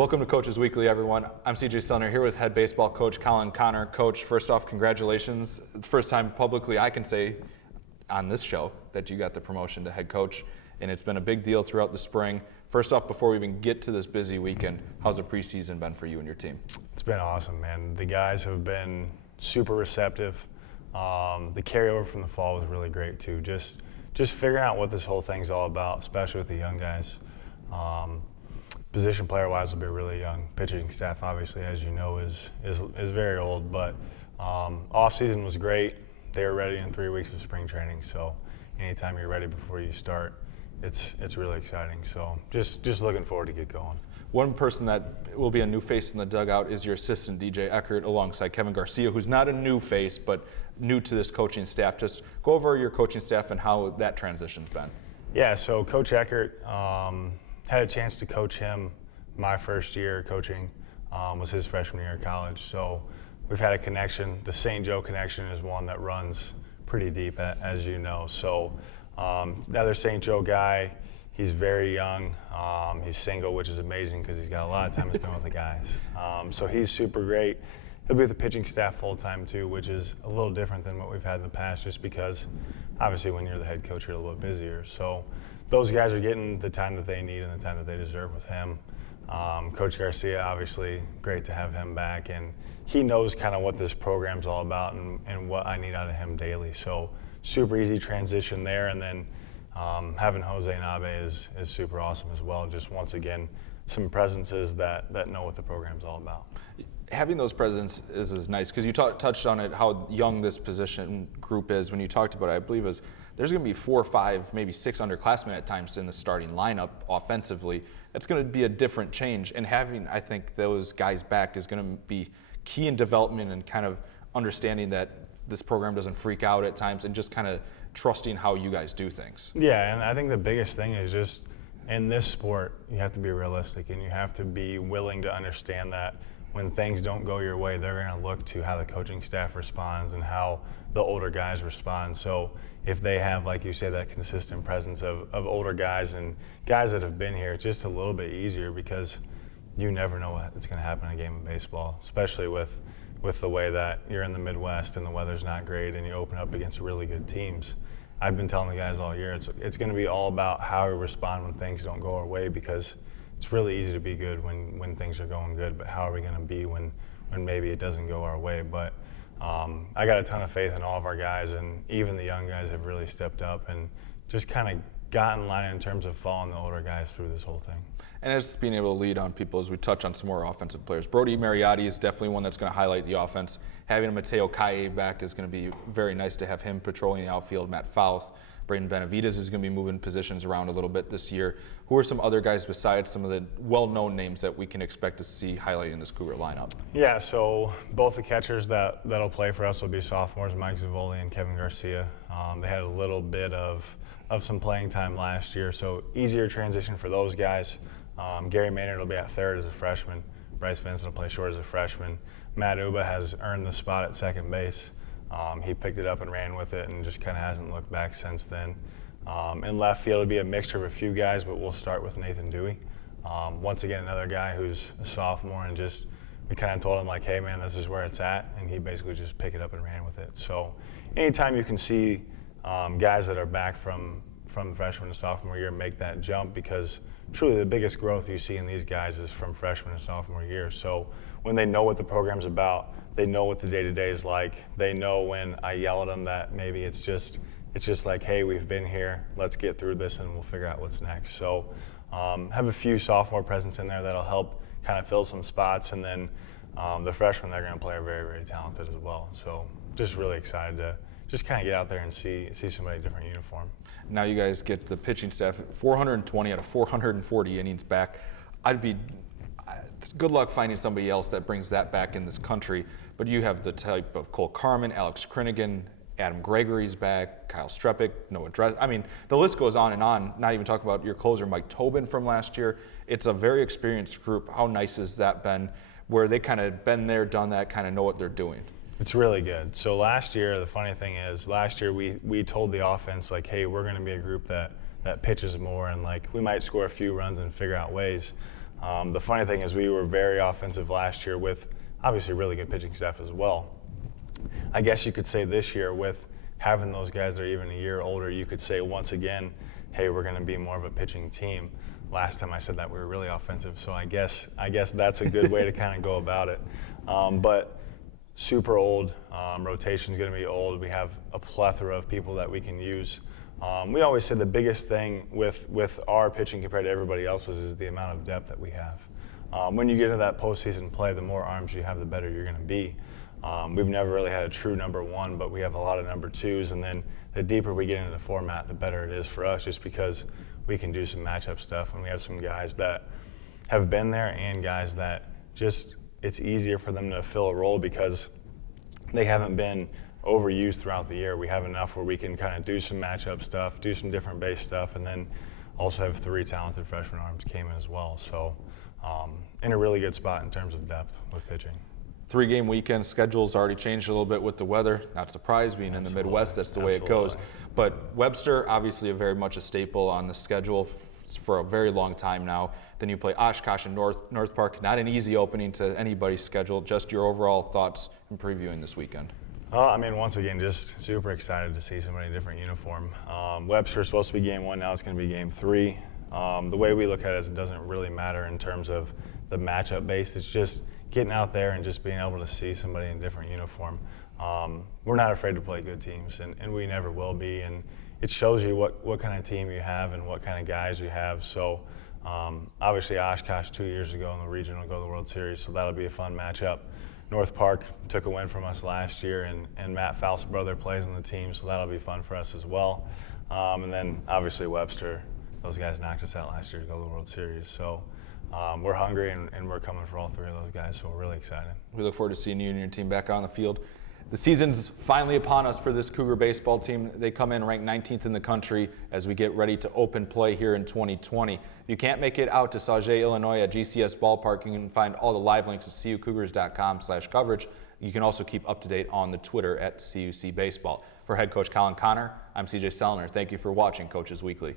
Welcome to Coaches Weekly, everyone. I'm CJ Sumner here with head baseball coach Kolin Conner. Coach, first off, congratulations. It's the first time publicly I can say on this show that you got the promotion to head coach, and it's been a big deal throughout the spring. First off, before we even get to this busy weekend, how's the preseason been for you and your team? It's been awesome, man. The guys have been super receptive. The carryover from the fall was really great too. Just figuring out what this whole thing's all about, especially with the young guys. Position player-wise, will be really young. Pitching staff, obviously, as you know, is very old. But off-season was great. They were ready in 3 weeks of spring training. So anytime you're ready before you start, it's really exciting. So just looking forward to get going. One person that will be a new face in the dugout is your assistant, DJ Eckert, alongside Kevin Garcia, who's not a new face, but new to this coaching staff. Just go over your coaching staff and how that transition's been. Yeah, so Coach Eckert, had a chance to coach him my first year coaching, was his freshman year of college. So we've had a connection. The St. Joe connection is one that runs pretty deep, as you know. So another St. Joe guy, he's very young. He's single, which is amazing because he's got a lot of time to spend with the guys. So he's super great. He'll be with the pitching staff full time too, which is a little different than what we've had in the past, just because obviously when you're the head coach, you're a little bit busier. So those guys are getting the time that they need and the time that they deserve with him. Coach Garcia, obviously, great to have him back, and he knows kind of what this program's all about and what I need out of him daily. So super easy transition there, and then having Jose and Abe is super awesome as well. Just once again, some presences that know what the program's all about. Having those presents is nice because you touched on it, how young this position group is. When you talked about it, I believe there's going to be 4 or 5, maybe 6 underclassmen at times in the starting lineup offensively. That's going to be a different change. And having, I think, those guys back is going to be key in development and kind of understanding that this program doesn't freak out at times and just kind of trusting how you guys do things. Yeah, and I think the biggest thing is just in this sport, you have to be realistic and you have to be willing to understand that when things don't go your way, they're going to look to how the coaching staff responds and how the older guys respond. So if they have, like you say, that consistent presence of older guys and guys that have been here, it's just a little bit easier because you never know what's going to happen in a game of baseball, especially with the way that you're in the Midwest and the weather's not great and you open up against really good teams. I've been telling the guys all year, it's going to be all about how we respond when things don't go our way, because it's really easy to be good when things are going good, but how are we going to be when maybe it doesn't go our way? But I got a ton of faith in all of our guys, and even the young guys have really stepped up and just kind of got in line in terms of following the older guys through this whole thing. And it's being able to lead on people as we touch on some more offensive players. Brody Mariotti is definitely one that's going to highlight the offense. Having Mateo Calle back is going to be very nice to have him patrolling the outfield. Matt Faust, Braden Benavides is going to be moving positions around a little bit this year. Who are some other guys besides some of the well-known names that we can expect to see highlighting this Cougar lineup? Yeah, so both the catchers that'll play for us will be sophomores, Mike Zavoli and Kevin Garcia. They had a little bit of some playing time last year, so easier transition for those guys. Gary Maynard will be at third as a freshman. Bryce Vincent will play short as a freshman. Matt Uba has earned the spot at second base. He picked it up and ran with it and just kind of hasn't looked back since then. In left field, it'll be a mixture of a few guys, but we'll start with Nathan Dewey. Once again, another guy who's a sophomore, and just we kind of told him, like, hey, man, this is where it's at, and he basically just picked it up and ran with it. So anytime you can see guys that are back from freshman to sophomore year make that jump, because truly the biggest growth you see in these guys is from freshman to sophomore year. So when they know what the program's about, they know what the day-to-day is like. They know when I yell at them that maybe it's just like, hey, we've been here, let's get through this and we'll figure out what's next. So have a few sophomore presence in there that'll help kind of fill some spots, and then the freshmen that are going to play are very, very talented as well. So just really excited to just kind of get out there and see somebody in a different uniform. Now you guys get the pitching staff 420 out of 440 innings back. Good luck finding somebody else that brings that back in this country, but you have the type of Cole Carmen, Alex Krinnigan, Adam Gregory's back, Kyle Strepik, Noah Dress. I mean, the list goes on and on, not even talk about your closer, Mike Tobin from last year. It's a very experienced group. How nice has that been, where they kind of been there, done that, kind of know what they're doing? It's really good. So last year, the funny thing is, last year we told the offense, like, hey, we're going to be a group that pitches more, and like we might score a few runs and figure out ways. The funny thing is we were very offensive last year with obviously really good pitching staff as well. I guess you could say this year with having those guys that are even a year older, you could say once again, hey, we're going to be more of a pitching team. Last time I said that we were really offensive, so I guess that's a good way to kind of go about it. But super old, rotation's going to be old. We have a plethora of people that we can use. We always say the biggest thing with our pitching compared to everybody else's is the amount of depth that we have. When you get into that postseason play, the more arms you have, the better you're going to be. We've never really had a true number one, but we have a lot of number twos, and then the deeper we get into the format, the better it is for us, just because we can do some matchup stuff, and we have some guys that have been there and guys that just it's easier for them to fill a role because they haven't been overused throughout the year. We have enough where we can kind of do some matchup stuff, do some different base stuff, and then also have 3 talented freshman arms came in as well. So in a really good spot in terms of depth with pitching. 3-game weekend schedule's already changed a little bit with the weather. Not surprised, being in the Midwest, that's the way it goes. But Webster, obviously very much a staple on the schedule for a very long time now. Then you play Oshkosh and North Park. Not an easy opening to anybody's schedule. Just your overall thoughts in previewing this weekend. I mean, once again, just super excited to see somebody in a different uniform. Webster's supposed to be game 1, now it's going to be game 3. The way we look at it is it doesn't really matter in terms of the matchup base. It's just getting out there and just being able to see somebody in a different uniform. We're not afraid to play good teams, and we never will be. And it shows you what kind of team you have and what kind of guys you have. So obviously Oshkosh 2 years ago in the regional go to the World Series, so that'll be a fun matchup. North Park took a win from us last year, and Matt Faust's brother plays on the team, so that'll be fun for us as well. And then obviously Webster, those guys knocked us out last year to go to the World Series. So we're hungry, and we're coming for all 3 of those guys, so we're really excited. We look forward to seeing you and your team back on the field. The season's finally upon us for this Cougar baseball team. They come in ranked 19th in the country as we get ready to open play here in 2020. If you can't make it out to Sauget, Illinois at GCS Ballpark, you can find all the live links at cucougars.com/coverage. You can also keep up to date on the Twitter at CUC Baseball. For head coach Kolin Conner, I'm CJ Sellner. Thank you for watching Coaches Weekly.